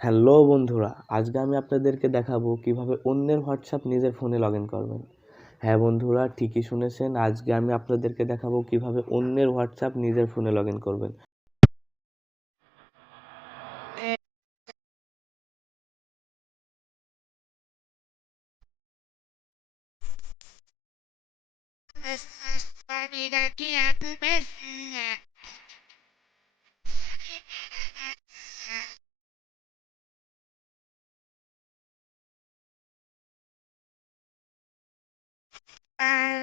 Hello বন্ধুরা, আজকে আমি আপনাদেরকে দেখাবো কীভাবে অন্যের হোয়াটসঅ্যাপ নিজের ফোনে লগ ইন করবেন। হ্যাঁ বন্ধুরা, ঠিকই শুনেছেন, আজকে আমি আপনাদেরকে দেখাবো কীভাবে অন্যের হোয়াটসঅ্যাপ নিজের ফোনে লগ ইন করবেন। This is Uh...